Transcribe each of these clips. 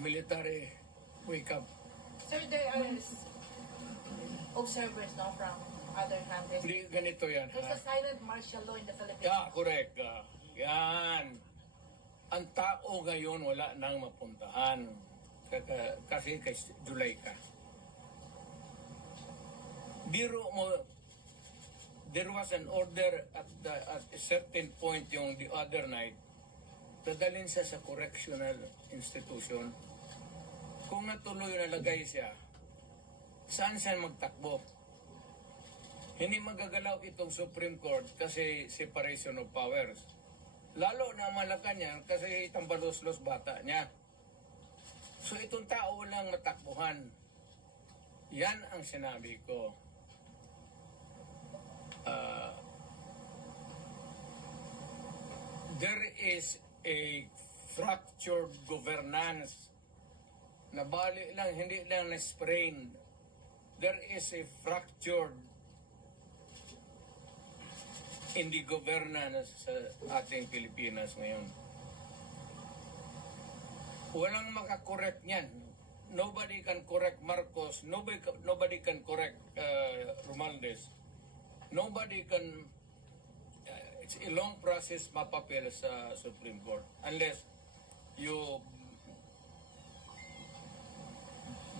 military wake up. Sir, there are observers now from other countries. Hindi ganito yan. There's a silent martial law in the Philippines. Yeah, correct. Yan. Ang tao ngayon wala nang mapuntahan. Kasi kay July ka. Biro mo, there was an order at a certain point yung the other night, dadalhin siya sa correctional institution. Kung natuloy nalagay siya, saan siya magtakbo? Hindi magagalaw itong Supreme Court kasi separation of powers. Lalo na Malacanang kasi tambalos-los bata niya. So itong tao walang matakbuhan. Yan ang sinabi ko. There is a fractured governance. Nabali lang, hindi lang na-sprain. There is a fractured in the governance sa ating Pilipinas ngayon. Walang makakorek niyan. Nobody can correct Marcos. Nobody can correct Romualdez. Nobody can... it's a long process mapapil sa Supreme Court. Unless you...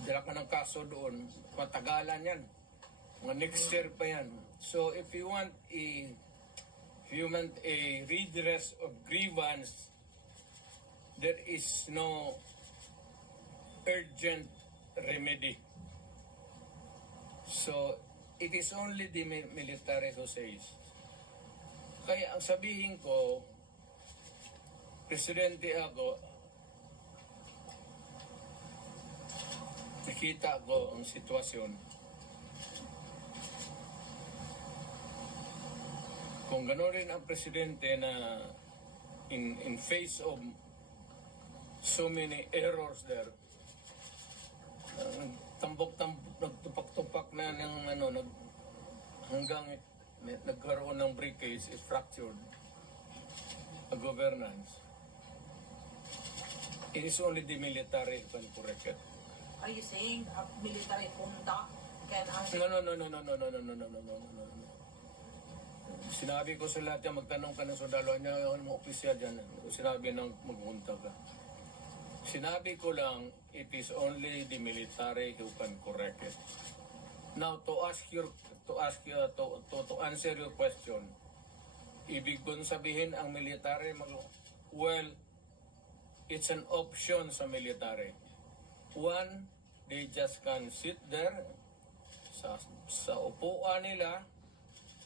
dala ka ng kaso doon, matagalan yan. Mga next year pa yan. So if you want a redress of grievance, there is no urgent remedy. So, it is only the military who says. Kaya ang sabihin ko, Presidente ako, nakita ko ang sitwasyon. Kung gano'n rin ang presidente na in face of so many errors there, nagtupak-tupak na ng hanggang nagkaroon ng breakage, is fractured a governance. It is only the military who can correct it. Are you saying a military junta can answer? No. Sinabi ko sa lahat yan, magtanong ka ng sundalo niya, yung mga opisyal dyan, sinabi ng maghunta ka. Sinabi ko lang, it is only the military who can correct it. Now, to answer your question, ibig kong sabihin ang military, well, it's an option sa military. One, they just can sit there sa upuan nila,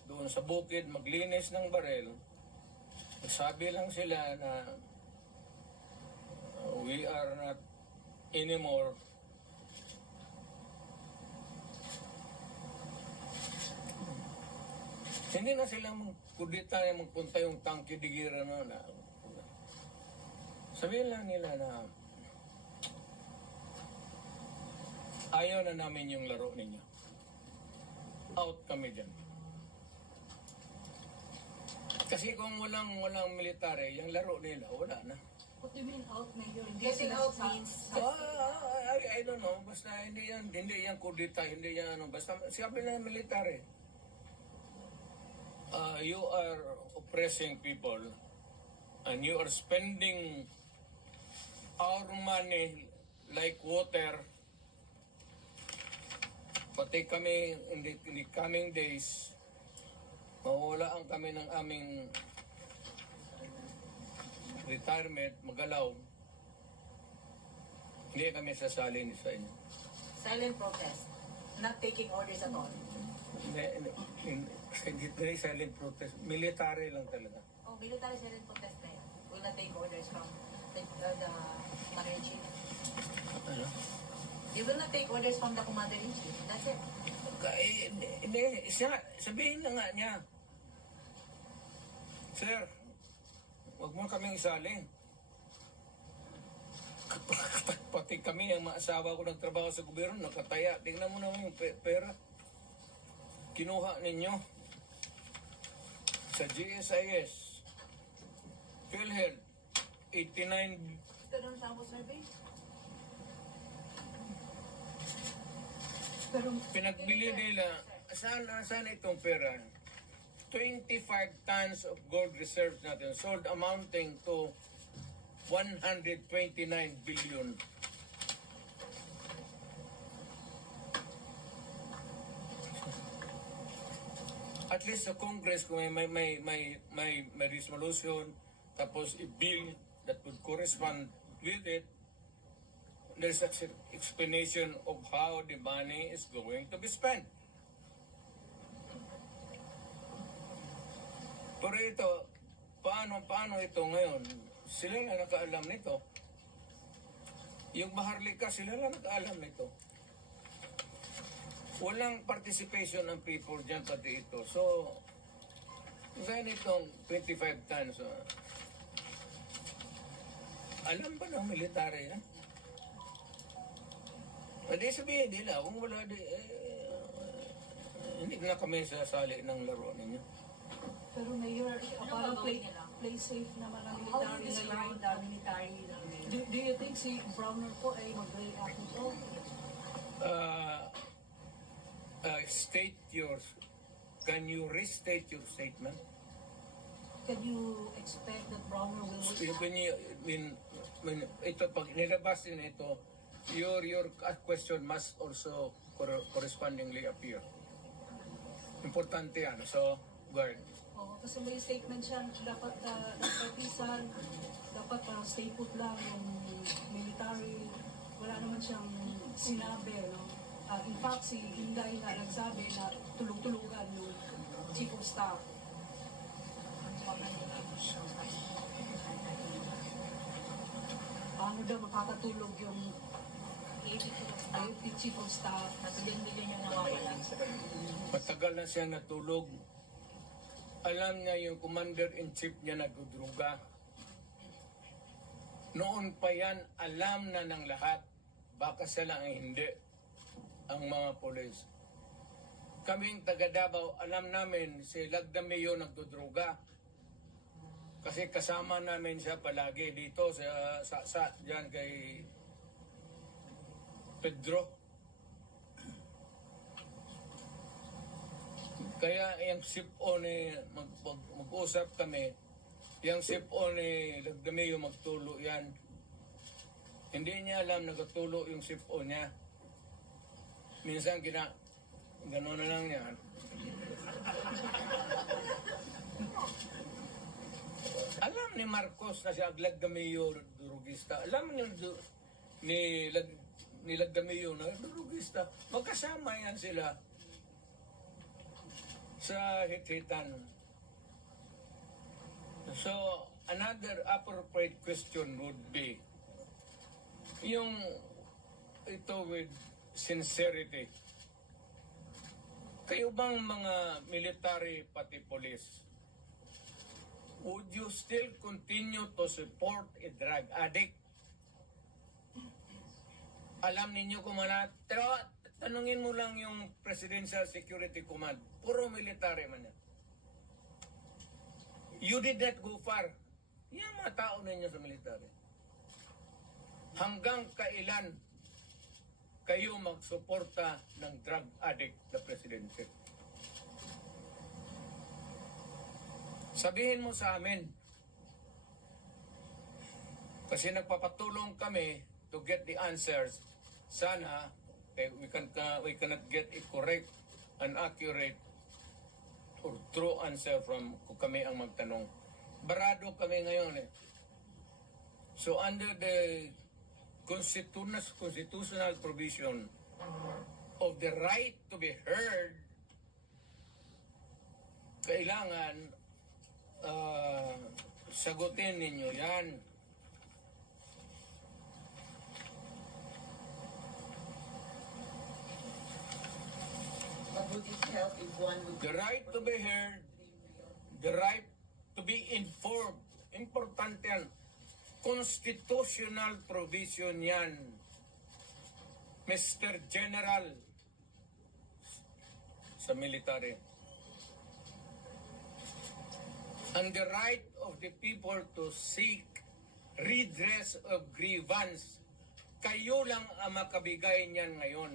doon sa bukid, maglinis ng barel. Sabi lang sila na we are not anymore hindi na sila kudita na magpunta yung tangke digira na sabihin lang nila na ayaw na namin yung laro ninyo. Out kami dyan. Kasi kung walang military, yung laro nila, wala na. What do you mean out, Mayor? Getting out means... I don't know. Basta hindi yan kudita, hindi yan basta sabi na military. You are oppressing people and you are spending our money like water. Pati kami in the coming days, mawawalaan kami ng aming retirement, magalaw. Hindi kami sasali sa inyo. Silent protest. Not taking orders at all. Hindi silent protest. Military lang talaga. Oh, military silent protest na yan. Will not take orders from the commander-in-chief. Ano? You will not take orders from the commander-in-chief. That's it. Hindi, sabihin na nga niya. Sir, wag mo kaming isali. Pati kami, ang mga asawa ko nagtrabaho sa gobyerno, nakataya. Tingnan mo naman yung pera. Kinuha ninyo sa GSIS, PhilHealth, 89. Ito doon sa survey? Pero Pinagbili nila, saan itong pera? 25 tons of gold reserves natin sold amounting to 129 billion. At least sa Congress kung may resolution tapos i-bill that would correspond with it, there's an explanation of how the money is going to be spent. Pero ito, paano ito ngayon? Sila na nakaalam nito. Yung Maharlika, sila na nakaalam nito. Walang participation ng people dyan pati ito. So, ganitong 25 tons. Alam ba ng military yan? Hindi sabihin nila, kung wala hindi na kami sasali ng laro ninyo. Pero Mayor, parang gagawin nila? play safe naman ang How do military you describe the military? Do you think si Browner po ay mag-react nito? Can you restate your statement? Can you expect that Browner will When ito, pag nilabas din ito, your question must also correspondingly appear. Importante yan. So, guard. Oo, kasi may statement siya, dapat nagpartisan, dapat stay put lang yung military. Wala naman siyang sinabi, no? In fact, si Inday nga nagsabi na tulong-tulungan yung chief of staff. Paano daw makakatulog yung chief of staff? Billion yung nawawala. Matagal na siya natulog. Alam niya yung commander-in-chief niya nagdudruga. Noon pa yan, alam na ng lahat. Baka siya lang ay hindi. Ang mga polis. Kaming taga Davao, alam namin si Lagdameo nagdudruga. Kasi kasama namin siya palagi dito sa diyan kay Pedro. Kaya yung sip-on mag-usap kami, yung sip-on Lagdameo magtulo yan. Hindi niya alam nagtulo yung sip-on niya. Minsan gano'n na lang yan. Alam ni Marcos na si Lagdameo durugista. Alam ni Lagdameo na durugista. Magkasama yan sila sa hit-hitan. So, another appropriate question would be yung ito with sincerity. Kayo bang mga military pati police, would you still continue to support a drug addict? Alam ninyo kung pero tanungin mo lang yung Presidential Security Command. Puro military man yan. You did not go far. Yan mga tao ninyo sa military. Hanggang kailan kayo magsuporta ng drug addict na presidente? Sabihin mo sa amin. Kasi nagpapatulong kami to get the answers. Sana we cannot get a correct and accurate or true answer from kung kami ang magtanong. Barado kami ngayon eh. So under the constitutional provision of the right to be heard, kailangan sagutin ninyo yan. But would it help if one would... The right to be heard, the right to be informed, importante yan. Constitutional provision yan, Mr. General sa military. And the right of the people to seek redress of grievance. Kayo lang ang makabigay niyan ngayon.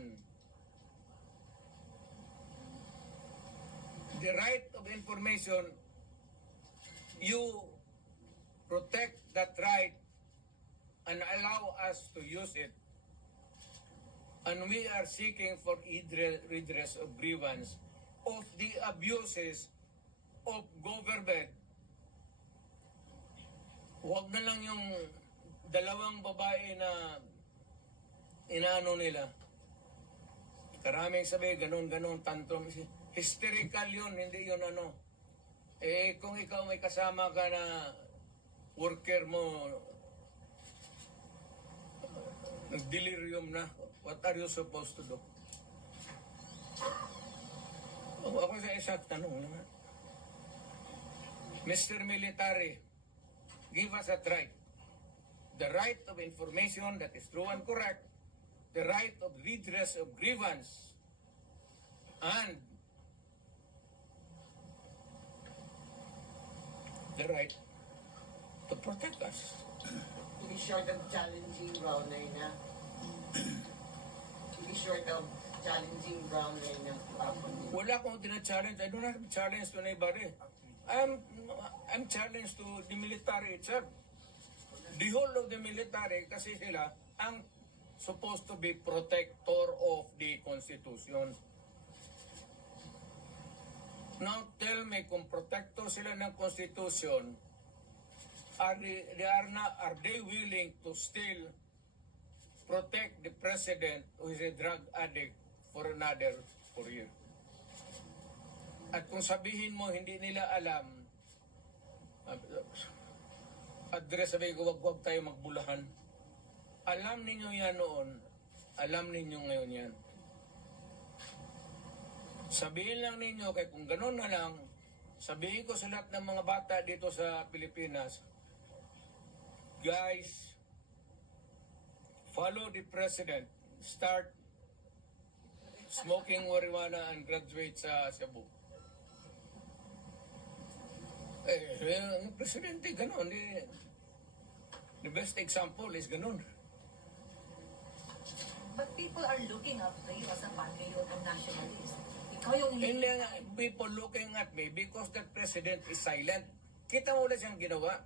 the right of information, you protect that right and allow us to use it. And we are seeking for redress of grievance of the abuses of government. Huwag na lang yung dalawang babae na inaano nila. Karaming sabi, ganun, tantrum. Hysterical yun, hindi yun ano. Eh, kung ikaw may kasama ka na worker mo, nag-delirium na, what are you supposed to do? Ako sa isang tanong naman. Mr. Military, give us a right. The right of information that is true and correct, the right of redress of grievance, and the right to protect us. To be short of challenging Brownay na. To be short of challenging Brownay na. Wala akong tina-challenge. I don't have challenge to anybody. I'm challenged to the military itself. The whole of the military, kasi sila ang supposed to be protector of the Constitution. Now tell me, kung protector sila ng Constitution, are they willing to still protect the president who is a drug addict for another 4 years? At kung sabihin mo hindi nila alam, address sabi ko, wag tayo magbulahan. Alam ninyo yan noon, alam ninyo ngayon yan. Sabihin lang ninyo, kaya kung gano'n na lang, sabihin ko sa lahat ng mga bata dito sa Pilipinas, guys, follow the president, start smoking marijuana and graduate sa Cebu. Ang presidente, gano'n. The best example is gano'n. But people are looking up to you as a patriot and nationalist. Ikaw yung And then, people looking at me because that president is silent. Kita mo na siyang ginawa.